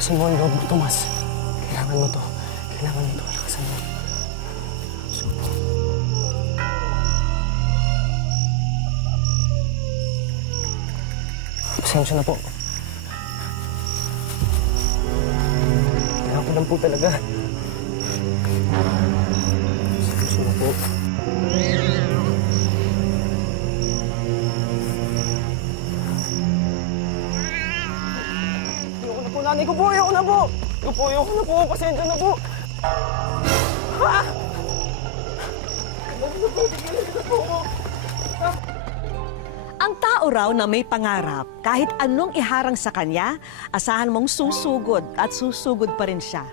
Lakasan mo ang loob mo, Tomas. Kailangan mo to. Kailangan mo to. Lakasan mo. Pasensya na po. Kailangan ko lang po talaga. Pasensya na po. Ayoko na po, nanay ko po. Ayoko na po. Ayoko na po. Pasensya na po. Ah! Ang tao raw na may pangarap, kahit anong iharang sa kanya, asahan mong susugod at susugod pa rin siya.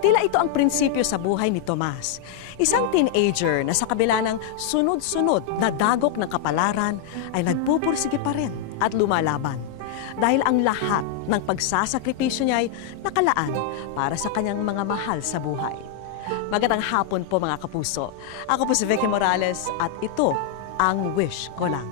Tila ito ang prinsipyo sa buhay ni Tomas. Isang teenager na sa kabila ng sunod-sunod na dagok ng kapalaran ay nagpupursige pa rin at lumalaban. Dahil ang lahat ng pagsasakripisyo niya ay nakalaan para sa kanyang mga mahal sa buhay. Magandang hapon po mga kapuso. Ako po si Vicky Morales at ito ang Wish Ko Lang.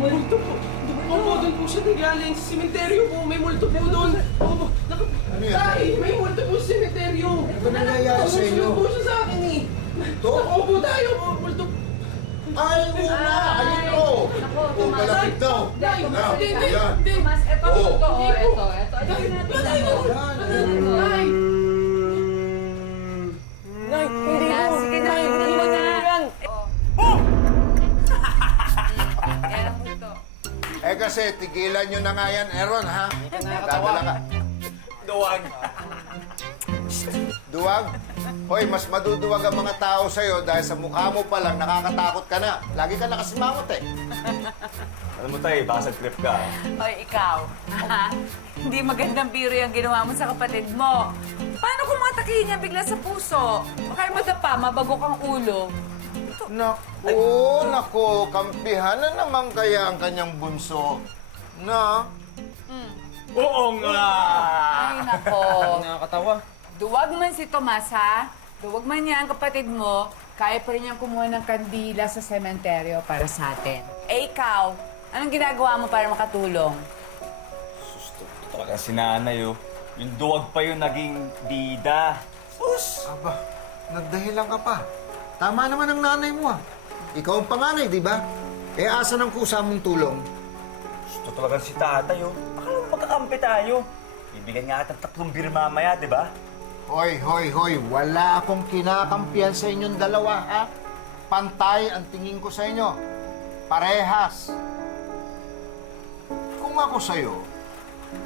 Multo po. Opo, doon po siya nagaling. Sa simenteryo po, may multo po doon. Opo, Tay, may multo po sa simenteryo. Ano ba nangyayari sa inyo? Tumulong po siya sa akin eh. To? Opo tayo, multo. Ay, una! Ayun o! O, malapit daw! Hindi. Mas, eto, Oo. ito. Ayun natin. Tay, Tay. Nay, hindi Na, po. sige na, Nay, hindi hindi mo po na. yan. Yan ang punto. Eh kasi, tigilan nyo na nga yan, Aaron, ha? Dadala ka. Duwag. Duwag? Hoy, mas maduduwag ang mga tao sa'yo dahil sa mukha mo pa lang nakakatakot ka na. Lagi ka nakasimangot eh. Alam mo tayo, baka sa trip ka. Hoy, ikaw. Hindi magandang biro yung ginawa mo sa kapatid mo. Paano kung matakihin niya bigla sa puso? O kaya madapa, mabagok ang ulo. Naku, kampihan na naman kaya ang kanyang bunso. Na? Oo nga! Ay, nako. Nakakatawa. Duwag man si Tomas, ha? Duwag man niya ang kapatid mo, kaya pa rin niyang kumuha ng kandila sa sementeryo para sa atin. Eh, ikaw, anong ginagawa mo para makatulong? Susto talaga si nanay, oh. Yung duwag pa yung naging bida. Sus! Aba, nagdahilan ka pa. Tama naman ang nanay mo, ah. Ikaw ang panganay, di ba? Eh, asa ng kusa mong tulong? Susto talaga si tatay, oh. Akala mo magkakampi tayo. Bibigyan nga at 3 beer mamaya, di ba? Hoy. Wala akong kinakampihan sa inyong dalawa, ha? Pantay ang tingin ko sa inyo. Parehas. Kung ako sa'yo,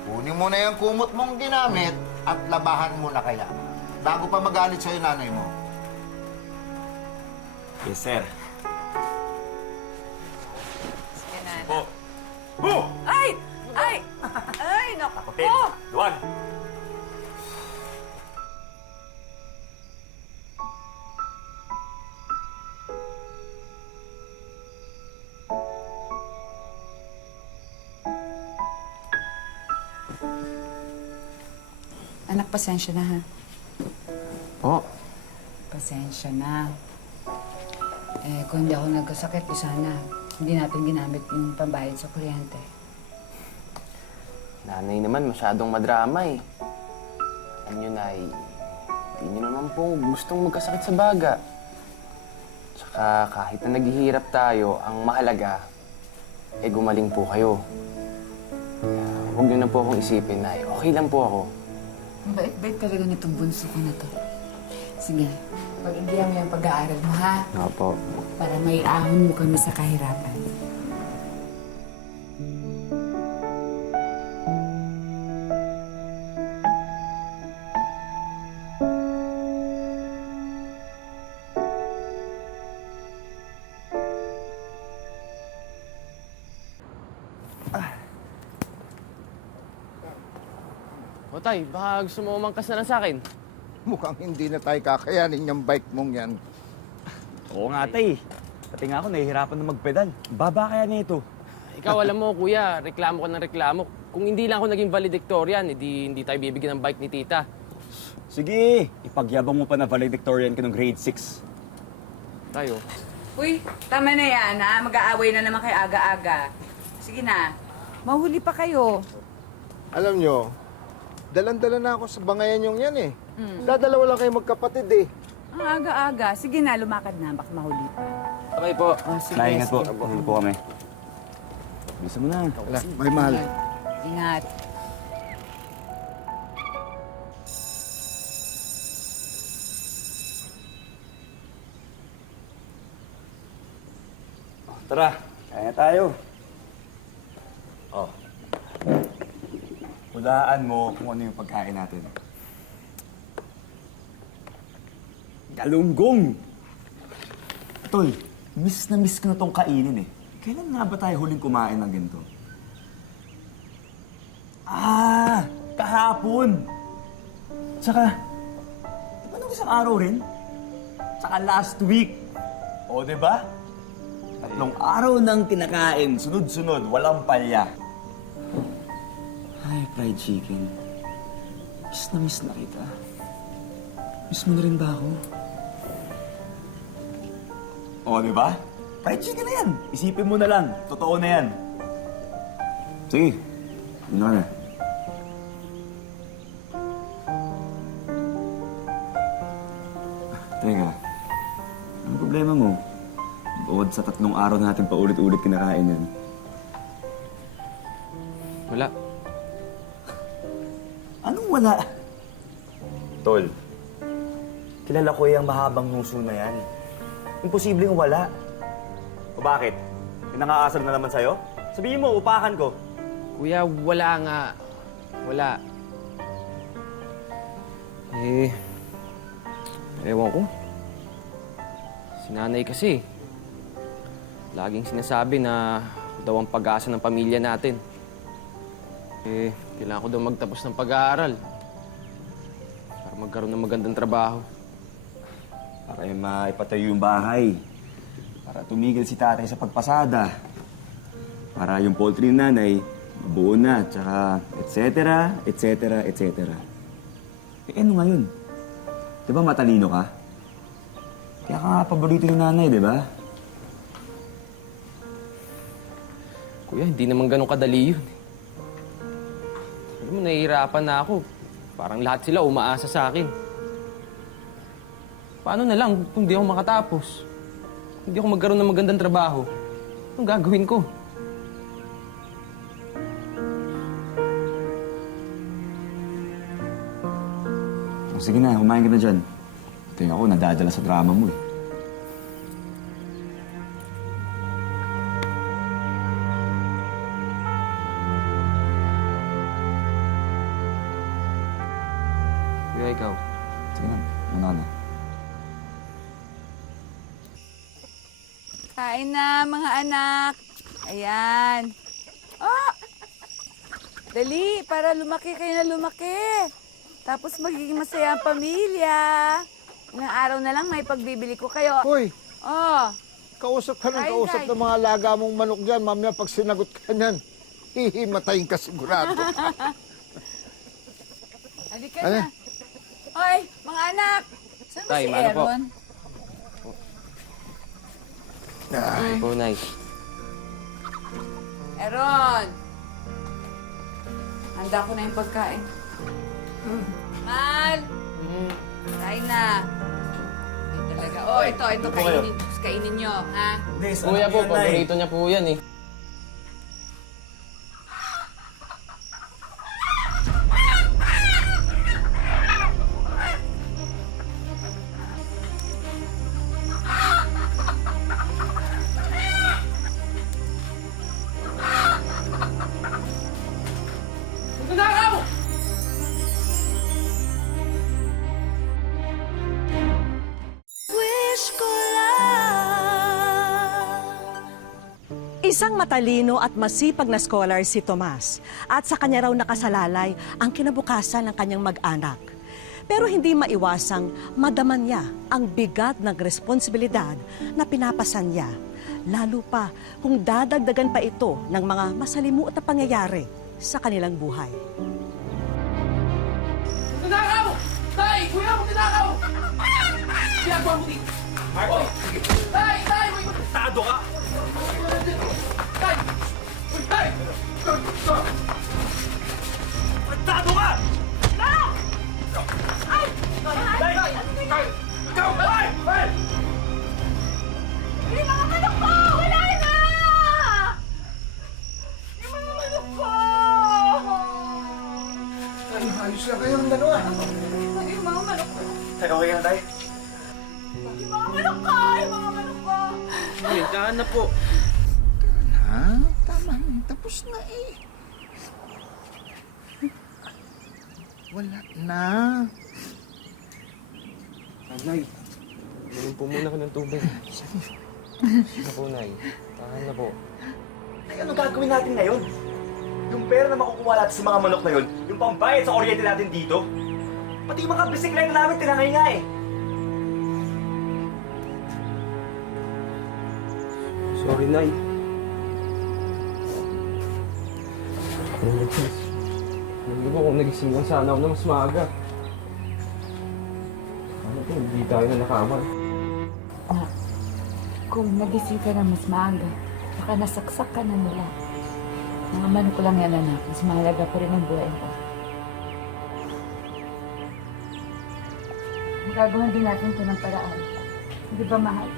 kunin mo na yung kumot mong ginamit at labahan mo na kaya. Bago pa magalit sa'yo nanay mo. Yes, sir. Sige na. Po. Po! Ay! Naku. Kapatid, duwag! Anak, pasensya na, ha? Po. Pasensya na. Eh, kung hindi ako nagkasakit, sana hindi natin ginamit yung pambayad sa kuryente. Nanay naman, masyadong madrama eh. Alam nyo, Nay, hindi nyo naman po gustong magkasakit sa baga. Tsaka kahit na naghihirap tayo, ang mahalaga, eh gumaling po kayo. Kaya huwag nyo na po akong isipin, Nay. Okay lang po ako. Ang bait-bait talaga nitong bunso ko na to. Sige, pag-indihan mo yung pag-aaral mo, ha? Opo. Para may ahon mo kami sa kahirapan. O tay, baka gusto mo umangkas na lang sa akin. Mukhang hindi na tayo kakayanin yung bike mong yan. Oo nga, tay. Pati nga ako, nahihirapan na magpedal. Baba kaya nito. Ikaw, alam mo, kuya, reklamo ka ng reklamo. Kung hindi lang ako naging valedictorian, hindi tayo bibigyan ng bike ni tita. Sige, ipagyabang mo pa na valedictorian ka ng grade 6. Tayo. Uy, tama na yan, ha? Mag-aaway na naman kayo aga-aga. Sige na. Mahuli pa kayo. Alam nyo, dalan-dala na ako sa bangayan yung yan eh. Dadalawa lang kayo magkapatid eh. Ang aga-aga. Sige na, lumakad na. Baka mahuli pa. Okay po. Oh, sige, Naingat po. sige. Ano po kami? Bisa mo na. May mahal. Ingat. Tara, kaya tayo. Oh. Hulaan mo kung ano yung pagkain natin. Galunggong! Tol, miss na miss ko na tong kainin eh. Kailan nga ba tayo huling kumain ng ganito? Ah! Kahapon! Tsaka, di ba nung isang araw rin? Tsaka last week. O, di ba? 3 araw nang kinakain, sunod-sunod, walang palya. Ay, fried chicken. Miss na kita. Miss mo na rin ba ako? O, di ba? Fried chicken na yan. Isipin mo na lang. Totoo na yan. Sige. Yun na ka na. Teka. Anong problema mo? Bukod sa 3 araw natin paulit-ulit kinakain yan. Wala. Anong wala? Tol, kilala ko yung mahabang nuso na yan. Imposibleng wala. O bakit? Pinangaasar na naman sa'yo? Sabihin mo, upakan ko. Kuya, wala nga. Wala. Eh, ewan ko. Si nanay kasi, laging sinasabi na daw ang pag-asa ng pamilya natin. Eh, kailangan ko daw magtapos ng pag-aaral para magkaroon ng magandang trabaho. Para yung maipatayo yung bahay. Para tumigil si tatay sa pagpasada. Para yung poultry ng nanay, mabuo na, tsaka et cetera. Eh, ano ngayon? Di ba matalino ka? Kaya ka nga paborito ni nanay, di ba? Kuya, hindi naman ganun kadali yun. Alam mo, nahihirapan na ako. Parang lahat sila umaasa sa akin. Paano na lang kung di ako makatapos? Hindi ako magkaroon ng magandang trabaho. Anong gagawin ko? O, sige na, humain ka na dyan. Tingnan ko, nadadala sa drama mo eh. Kuya, ikaw. Sige na, muna ka na. Kain na, mga anak. Ayan. Oh! Dali, para lumaki kayo na lumaki. Tapos magiging masaya ang pamilya. Ilang araw na lang may pagbibili ko kayo. Hoy, Oh, kausap ka ng Kain, kausap kain. ng mga alaga mong manok dyan. Mamaya pag sinagot ka niyan, hihimatayin ka sigurado. halika Ano? na. Hoy, mga anak. Saan ba Tay, si mano po? Aaron? Ikaw, Nay. Aaron! Handa ko na yung pagkain. Mal! Kain na. Ay, talaga. Oh, ito kainin nyo, ha? Kuya po, paborito niya po yan eh. Magnanakaw! Isang matalino at masipag na scholar si Tomas at sa kanya raw nakasalalay ang kinabukasan ng kanyang mag-anak. Pero hindi maiwasang madaman niya ang bigat ng responsibilidad na pinapasan niya, lalo pa kung dadagdagan pa ito ng mga masalimuot na pangyayari sa kanilang buhay. Magnanakaw! Tay! Kuya, ako tinakaw! Ginagawa mo dito! Oy! Tay! Tay! May matado ka! Tay! Uy, tay! Matado ka! Ay! Tay! Tay! Ikaw! Tay! Tay! Yung mga manok ko! Wala na! Yung mga manok ko! Ay, ayos na kayong dalawa. Yung mga manok ko! Tay, okay ka na, Tay? Yung mga manok ko! Yung mga manok ko! Dahan na po. Ha? Tama, tapos na eh. Wala na. Nay, inom po muna ko ng tubig. Ano po, Nay? Tahan na po. Ay, ano gagawin natin ngayon? Yung pera na makukuha natin sa mga manok na yun, yung pambayad sa kuryente natin dito, pati yung mga bisikleta namin tinangay nga eh. Sorry, Nay. Hindi ko kung nagising lang sana ako na mas maaga. Ano po, hindi tayo na nakaman. Anak, kung nagising ka na mas maaga, baka nasaksak ka na nila. Mga manok ko lang yan, anak. Mas mahalaga pa rin ang buhay ko. Magagawan din natin ito ng paraan. Hindi ba, mahal?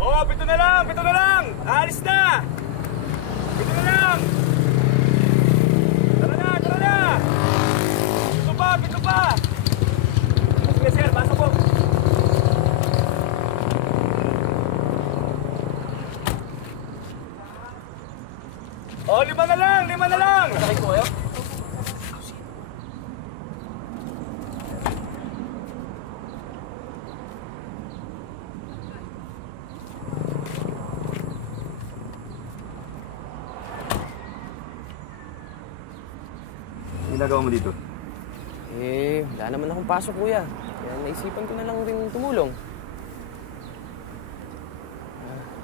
Oh, pito na lang! Pito na lang! Aalis na! Pito na lang! Tara na! Tara na! Pito pa! Pito pa! Sige, sir. Basa po. Oh, 5 na lang! 5 na lang! Sakay po kayo? Ginagawa mo dito? Eh, wala naman akong pasok, kuya. Kaya naisipan ko na lang rin tumulong.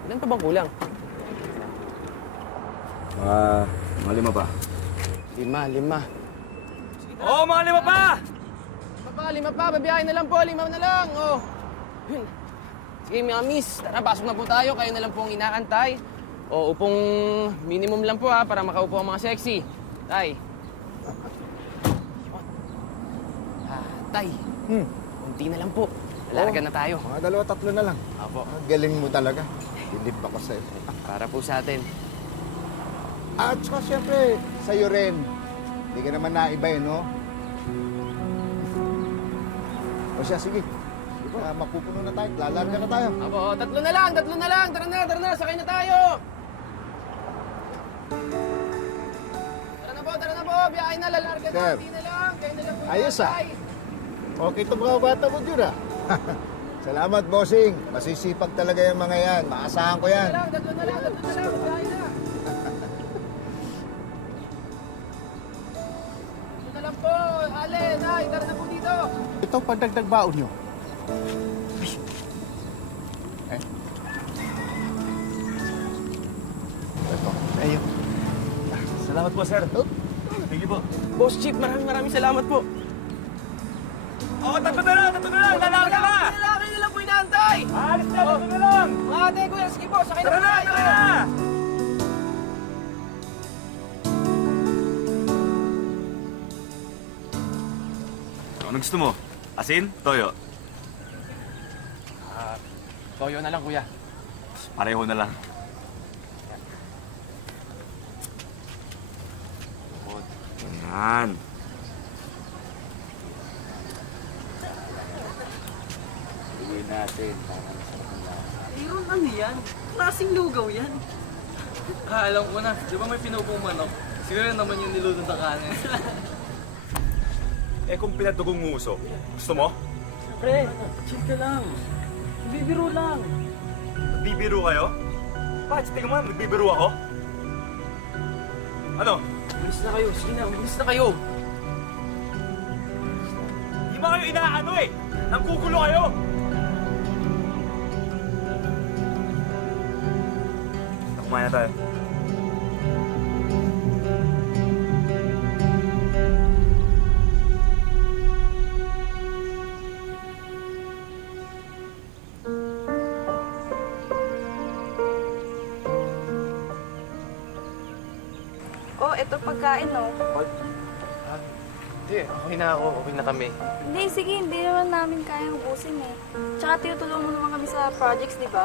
Ilan pa bang kulang? Mga 5 pa. 5. Oh, mga 5 pa! Lima pa. Babiyahin na lang po. 5 na lang. Oh. Yun. Sige, mga miss. Tara, pasok na po tayo. Kayo na lang po ang inaantay. O, upong minimum lang po ha, para makaupo ang mga sexy. Tay. Tay. Kunti na lang po. Lalarga na tayo. Mga 2-3 na lang. Apo. Ang galing mo talaga. Bilib ako sa'yo. Para po sa atin. At saka siyempre, sa'yo rin. Hindi ka naman naiba eh, no? O siya, sige. Mapupuno na tayo. Lalarga na tayo. Apo, 3 na lang. Tara na. Sakay na tayo. Tara na po. Biyahin na. Lalarga na. Sir. Hindi na lang. Kayo na lang po. Ayos, ah. inantay. Okay ito mga bata mo, Jura. Salamat, bossing. Masisipag talaga yung mga yan. Maasahan ko yan. Tatlo na lang. Biyahin na. Ito na lang po. Ale, Nay. Tara na po dito. Ito, pagdagdag baon nyo. Eh? Ito. Ayun. Salamat po, sir. Thank you po. Boss Chief, maraming salamat po. Oh, 3 na lang! Lalarga na! Kayo na lang po inaantay. Alis na! 3 na lang! Mga ate, kuya, sige po. Sakay na Tara po na! tayo. Tara na! Ano gusto mo? Asin? Toyo? Toyo na lang, kuya. Pareho na lang. Yan. Bigyan natin. Ayun, ano yan? Klaseng lugaw yan. Alam ko na. Di ba may pinupong manok? Siguro naman yung nilulong na kanin. Eh kung pinatugong nguso, gusto mo? Pre, chill ka lang. Bibiro lang. Bibiro kayo? Bakit? Tingnan mo, nagbibiro ako? Ano? Umalis na kayo. Sige na, umalis na kayo. Di ba kayo inaano eh? Nanggugulo kayo? kumain na tayo. Oh, eto pagkain, oh. Hindi, okay na ako. Okay na kami. Hindi, sige, hindi naman namin kayang ubusin eh. Tsaka tinutulungan mo naman kami sa projects, di ba?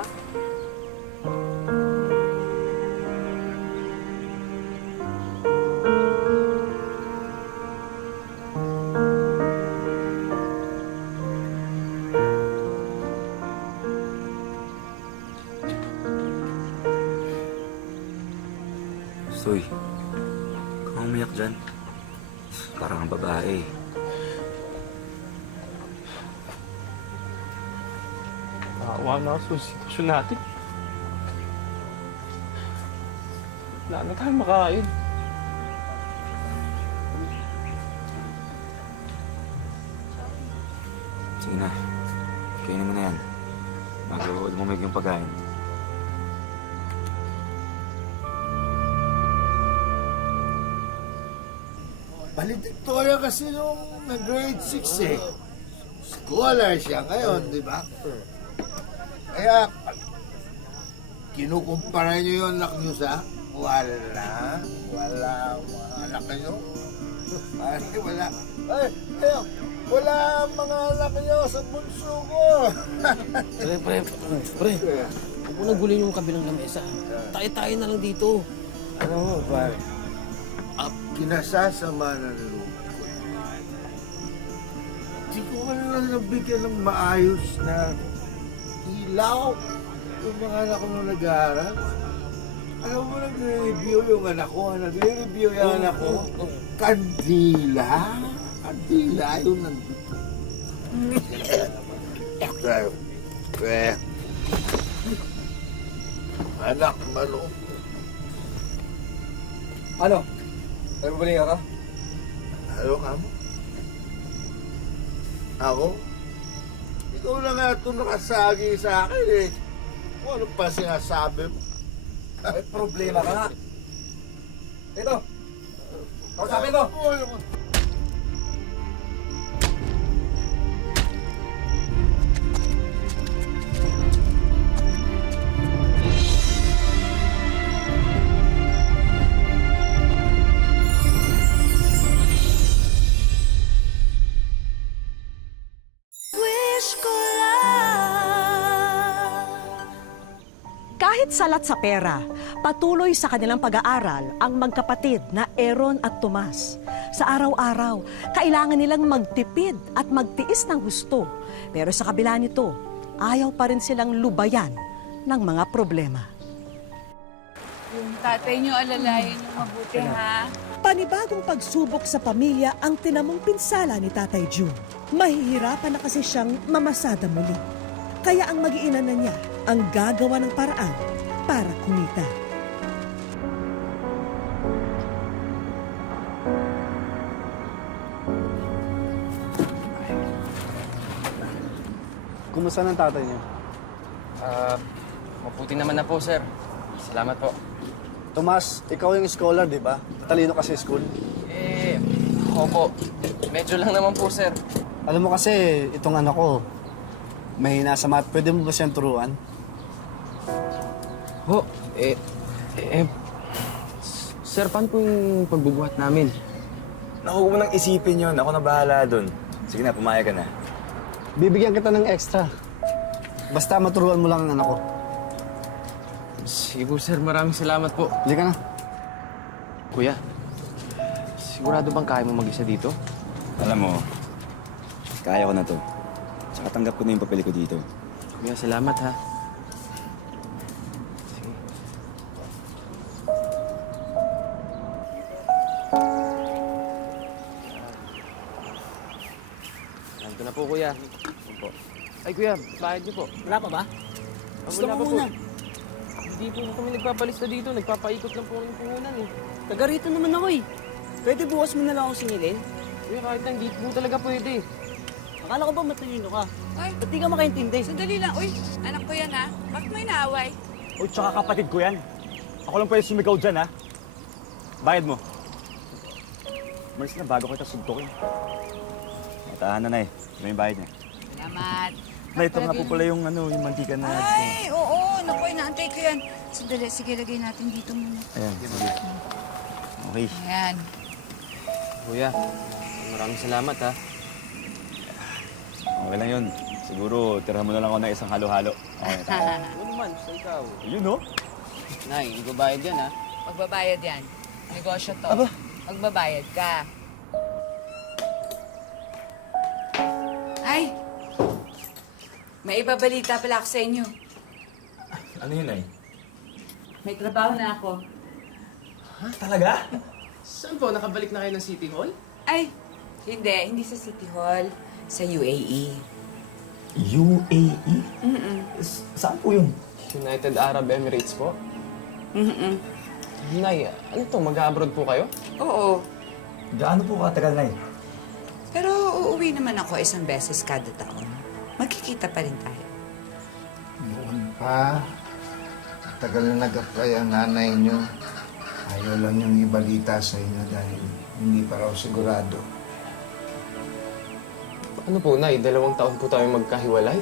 Soy, kung umiyak dyan, parang ang babae. Nakawa na ako sa sitwasyon natin. Wala na tayong makain. Sige na, kainin mo na yan. Bago lumamig yung pagkain. Valedictorian kasi nung nag-grade 6 eh. Scholar siya ngayon, di ba? Kaya, kinukumpara niyo yung anak niyo sa wala mga anak niyo. Wala. Wala ang mga anak niyo sa bunso ko. Pre, huwag mo nagulin yung kabilang lamesa. Tayo-tayo na lang dito. Ano mo, pare? Kinasasama na loob ko. Di ko man lang nabigyan ng maayos na ilaw yung mga anak ko nung nag-aaral. Alam mo, nagre-review yung anak ko. Nagre-review yung anak ko. Kandila. Kandila yung nandito. Anak malo. Ano? Ay, babalik ka? Ano ka mo? Ako? Ikaw na nga ito nakasagi sa akin eh. Kung ano pa sinasabi mo? May problema ka nga. Ito. Kausapin ko. Kahit salat sa pera, patuloy sa kanilang pag-aaral ang magkapatid na Aaron at Tomas. Sa araw-araw, kailangan nilang magtipid at magtiis ng husto. Pero sa kabila nito, ayaw pa rin silang lubayan ng mga problema. Yung tatay niyo, alalayan niyo mabuti, ha? Panibagong pagsubok sa pamilya ang tinamong pinsala ni Tatay June. Mahihirapan na kasi siyang mamasada muli. Kaya ang mag-iina na niya ang gagawa ng paraan para kumita. Kumusta ng tatay niyo? Mabuti naman na po, sir. Salamat po. Tomas, ikaw yung scholar, di ba? Talino ka sa school. Opo. Medyo lang naman po, sir. Alam mo kasi, itong anak ko, mahina sa math. Pwede mo ba siyang turuan? Ho, sir, paano po yung pagbubuhat namin? Naku, huwag mo nang isipin yun. Ako na bahala dun. Sige na, pumayag ka na. Bibigyan kita ng extra. Basta maturuan mo lang ang anak ko. Sige po, sir. Maraming salamat po. Hindi ka na. Kuya, sigurado bang kaya mo mag-isa dito? Alam mo, kaya ko na to. Tsaka tanggap ko na yung papel ko dito. Kuya, salamat ha. Sige. Nandito na po, kuya. Opo. Ay, kuya, bayad niyo po. Wala pa ba? Gusto mo muna. Hindi po kami nagpapalista dito. Nagpapaikot lang po kami ng puhunan eh. Taga rito naman ako eh. Pwede bukas mo na lang ako singilin? Kuya, kahit lang, di po talaga pwede. Akala ko ba matalino ka? Ay, Ba't di ka makaintindi? sandali lang. Uy, anak ko yan, ha? Bakit may naaway? O, tsaka kapatid ko yan. Ako lang pwede sumigaw dyan, ha? Bayad mo. Umalis na bago kita suntukin. Matahan na, Nay. Ito yung bayad niya. Salamat. Nay, ito nga po pala yung, yung mantika na... Ay, oo. Naku, inaantay ko yan. Sandali, sige, lagay natin dito muna. Ayan, sige. Okay. Ayan. Kuya, maraming salamat ha. Okay lang yun. Siguro, tirahan mo na lang ako ng isang halo-halo. Okay, tayo. Ano naman, sa ikaw? Yun, no? Nay, igbabayad yan ha. Magbabayad yan. Negosyo to. Aba. Magbabayad ka. Ay! May ibabalita pala ako sa inyo. Ano yun, Nay? May trabaho na ako. Ha? Talaga? Saan po? Nakabalik na kayo ng City Hall? Ay! Hindi sa City Hall. Sa UAE. UAE? Saan po yun? United Arab Emirates po. Mm-mm. Nay, ano to? Mag-abroad po kayo? Oo. Gaano po katagal, Nay? Pero uuwi naman ako isang beses kada taon. Magkikita pa rin tayo. Noon pa, tagal na nag-apply ang nanay niyo. Ayaw lang niyong ibalita sa inyo dahil hindi pa raw sigurado. Ano po, Nay? 2 taon po tayo magkahiwalay?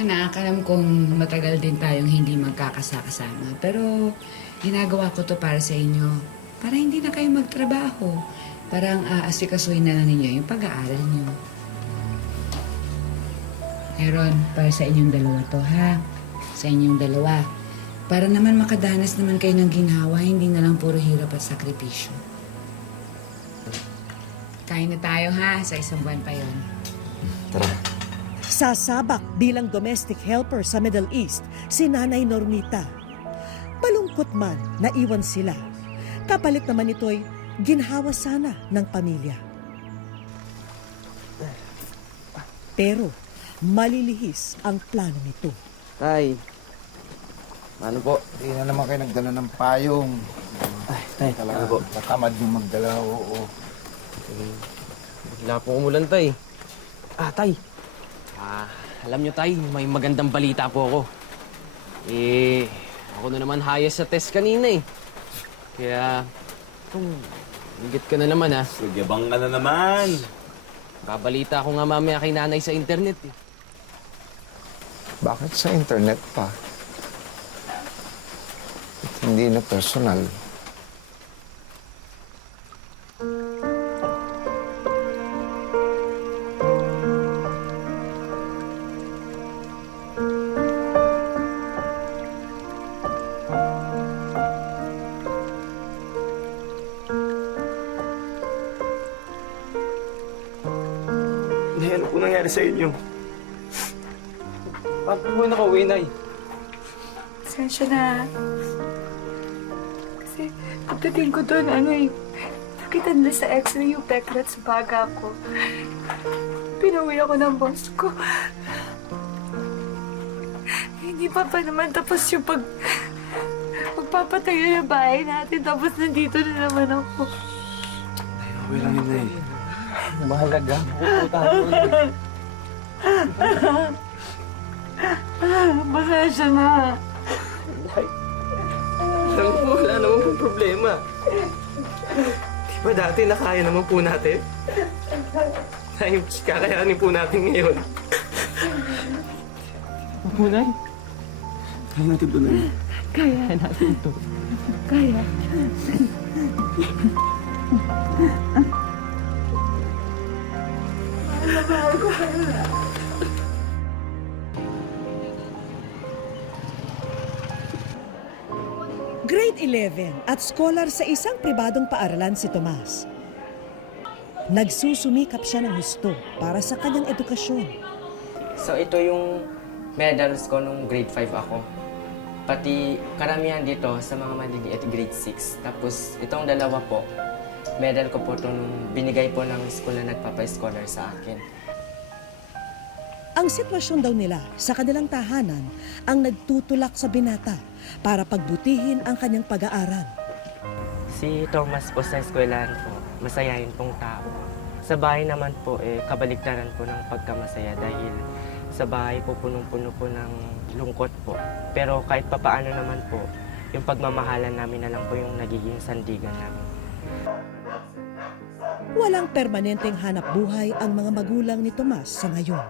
Anak, alam kong matagal din tayong hindi magkakasama. Pero ginagawa ko to para sa inyo. Para hindi na kayo magtrabaho. Parang aasikasuhin na lang ninyo yung pag-aaral niyo. Aaron, para sa inyong dalawa to, ha? Sa inyong dalawa. Para naman makadanas naman kayo ng ginhawa, hindi na lang puro hirap at sakripisyo. Kain na tayo, ha? Sa isang buwan pa yon. Tara. Sasabak bilang domestic helper sa Middle East si Nanay Normita. Malungkot man, naiwan sila. Kapalit naman ito'y ginhawa sana ng pamilya. Pero malilihis ang plano nito. Tay, ano po? Hindi na naman kayo nagdala ng payong. Ay, Tay, talaga po. Natamad yung magdala, oo. Bigla po umulan, Tay. Tay. Alam nyo, Tay, may magandang balita po ako. Ako na naman highest sa test kanina eh. Kaya, higit ka na naman ha. Magyabang ka na naman. Babalita ko nga mamaya kay nanay sa internet eh. Bakit sa internet pa? At hindi na personal. Nay, ano po nangyari sa inyo? Paano po nakauwi, Nay? Pasensya na. Kasi pagdating ko doon, nakita nila sa x-ray yung peklat sa baga ko. Pinauwi ako ng boss ko. Hindi pa naman tapos yung magpapatayo ng bahay natin. Tapos nandito na naman ako. Okay lang yun, Nay. Mahalaga. Pupuntahan ko ulit. Pasensya na. Alam mo, wala naman po problema. Di ba dati nakaya naman po natin? Ay, kakayanin po natin ngayon. Opo, Nay. Kaya natin po, Nay. Kaya natin to. Kaya. Grade 11 at scholar sa isang pribadong paaralan si Tomas. Nagsusumikap siya ng husto para sa kanyang edukasyon. So ito yung medals ko nung grade 5 ako. Pati karamihan dito sa mga maliliit grade 6. Tapos itong dalawa po, medal ko po itong binigay po ng school na nagpapa-scholar sa akin. Ang sitwasyon daw nila sa kanilang tahanan ang nagtutulak sa binata para pagbutihin ang kanyang pag-aaral. Si Thomas po sa eskwelahan po, masayahin pong tao. Sa bahay naman po, kabaligtaran po ng pagkamasaya dahil sa bahay po punong-puno po ng lungkot po. Pero kahit papaano naman po, yung pagmamahalan namin na lang po yung nagiging sandigan namin. Walang permanenteng hanap buhay ang mga magulang ni Tomas sa ngayon.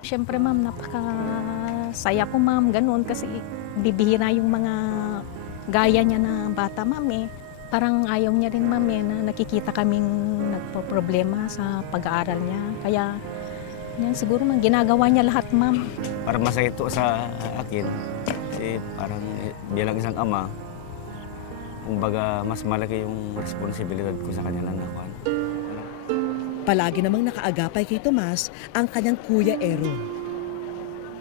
Siyempre ma'am, napakasaya ko ma'am, ganun kasi bibihira yung mga gaya niya na bata ma'am eh. Parang ayaw niya rin ma'am eh, na nakikita kaming nagpo-problema sa pag-aaral niya. Kaya yan, siguro ma'am, ginagawa niya lahat ma'am. Parang masakit to sa akin. Kasi parang bilang isang ama, kumbaga mas malaki yung responsibilidad ko sa kanya na nakuha. Palagi namang nakaagapay kay Tomas ang kanyang kuya Aaron.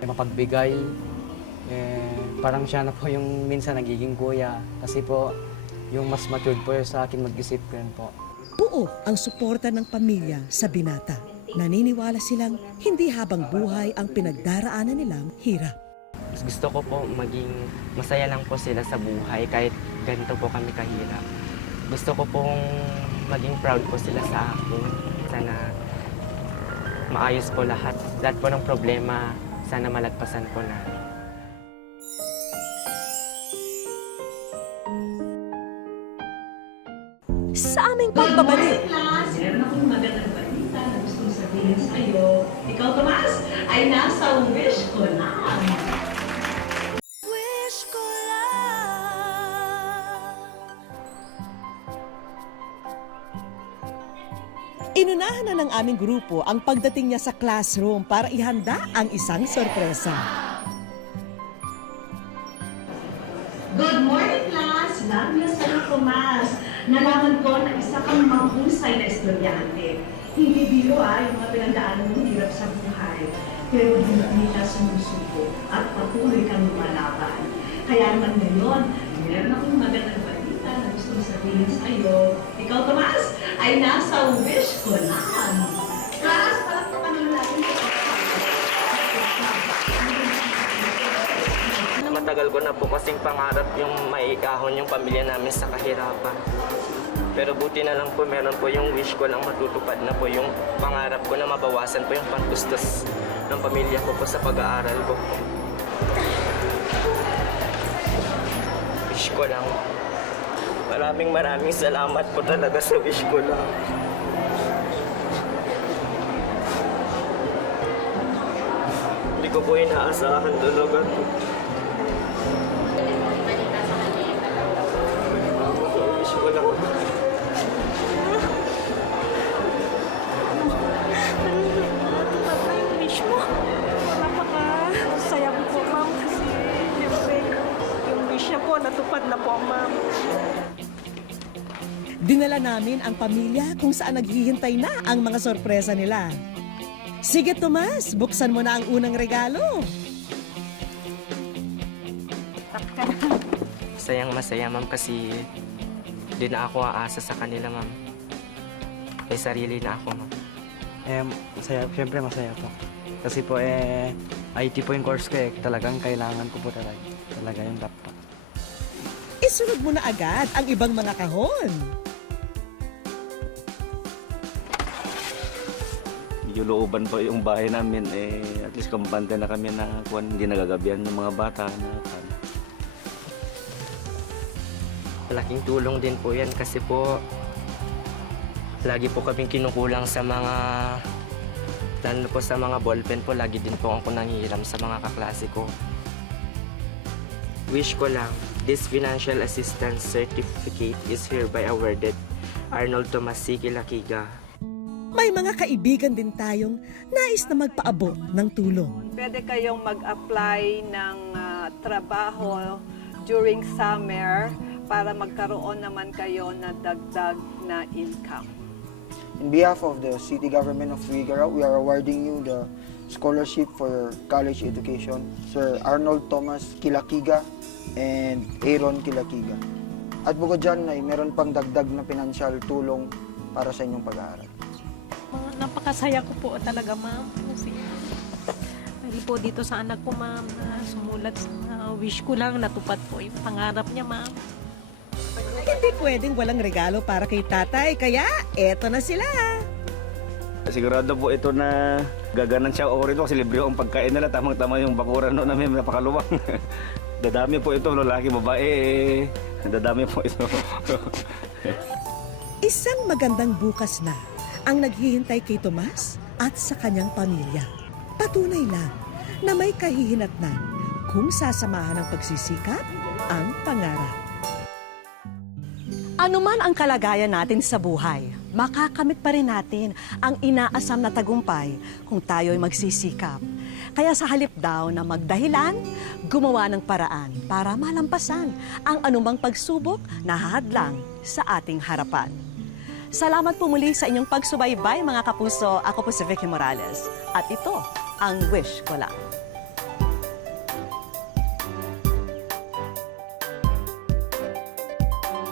Mapagbigay, parang siya na po yung minsan nagiging kuya. Kasi po, yung mas matured po sa akin mag-isip ko yun po. Buo ang suporta ng pamilya sa binata. Naniniwala silang hindi habang buhay ang pinagdaraanan nilang hirap. Mas gusto ko po maging masaya lang po sila sa buhay kahit ganito po kami kahirap. Gusto ko pong maging proud po sila sa akin. Sana maayos po lahat. Lahat po ng problema, sana malagpasan po na. Sa aming pagbabalik, Meron akong magandang balita na gusto kong sabihin sa iyo. Ikaw, Tomas, ay nasa wish ko na. wish ko lang. Inunahan na ng aming grupo ang pagdating niya sa classroom para ihanda ang isang sorpresa. Good morning, class! Love you, Sir Tomas. Nalaman ko na isa kang mahusay na estudyante. Hindi biro yung mga pinagdaanan mong hirap sa buhay. Pero hindi ka sumusuko at patuloy kang lumalaban. Kaya naman ngayon, meron akong magandang balita na gusto kong sabihin sa iyo. Ikaw, Tomas, ay nasa wish ko na. Class, palakpakan naman natin ito. Matagal ko na po kasing pangarap yung maikahon yung pamilya namin sa kahirapan. Pero buti na lang po, meron po yung wish ko lang matutupad na po yung pangarap ko na mabawasan po yung pangtustos ng pamilya ko po sa pag-aaral ko. Wish ko lang. Maraming salamat po talaga sa wish ko lang. Hindi ko po inaasahan talaga to. Wish ko lang. Napakasaya ko po ma'am kasi siyempre yung wish niya po natupad na po ma'am. Dinala namin ang pamilya kung saan naghihintay na ang mga sorpresa nila. Sige Tomas, buksan mo na ang unang regalo. Masayang-masaya, ma'am, kasi di na ako aasa sa kanila, ma'am. May sarili na ako, ma'am. Masaya, syempre masaya po. Kasi po IT po yung course ko talagang kailangan ko po talaga yung laptop. Isunod mo na agad ang ibang mga kahon. Medyo looban pa yung bahay namin, at least kampante na kami na hindi nagagabihan ng mga bata na Malaking tulong din po yan kasi po lagi po kaming kinukulang sa mga, lalo po sa mga ballpen po, lagi din po ako nangihiram sa mga kaklase ko. Wish ko lang, this financial assistance certificate is hereby awarded Arnold Tomas C. Kilakiga. May mga kaibigan din tayong nais na magpaabot ng tulong. Pwede kayong mag-apply ng trabaho during summer para magkaroon naman kayo na dagdag na income. In behalf of the City Government of Tuguegarao, we are awarding you the scholarship for your college education, Sir Arnold Tomas Kilakiga and Aaron Kilakiga. At bukod dyan ay meron pang dagdag na financial tulong para sa inyong pag-aaral. Napakasaya ko po talaga ma'am. Kasi dahil po dito sa anak ko ma'am na sumulat sa wish ko lang natupad po yung pangarap niya ma'am. Hindi pwedeng walang regalo para kay tatay, kaya eto na sila. Sigurado po ito na gaganan siya ako rito kasi libre ang pagkain nila. Tamang-tama yung bakuran no, namin napakaluwang. Dadami po ito, lalaki, babae. Dadami po ito. Isang magandang bukas na ang naghihintay kay Tomas at sa kanyang pamilya. Patunay lang na may kahihinatnan kung sasamahan ng pagsisikap ang pangarap. Ano man ang kalagayan natin sa buhay, makakamit pa rin natin ang inaasam na tagumpay kung tayo'y magsisikap. Kaya sa halip daw na magdahilan, gumawa ng paraan para malampasan ang anumang pagsubok na hahadlang sa ating harapan. Salamat po muli sa inyong pagsubaybay mga kapuso. Ako po si Vicky Morales at ito ang Wish Ko Lang.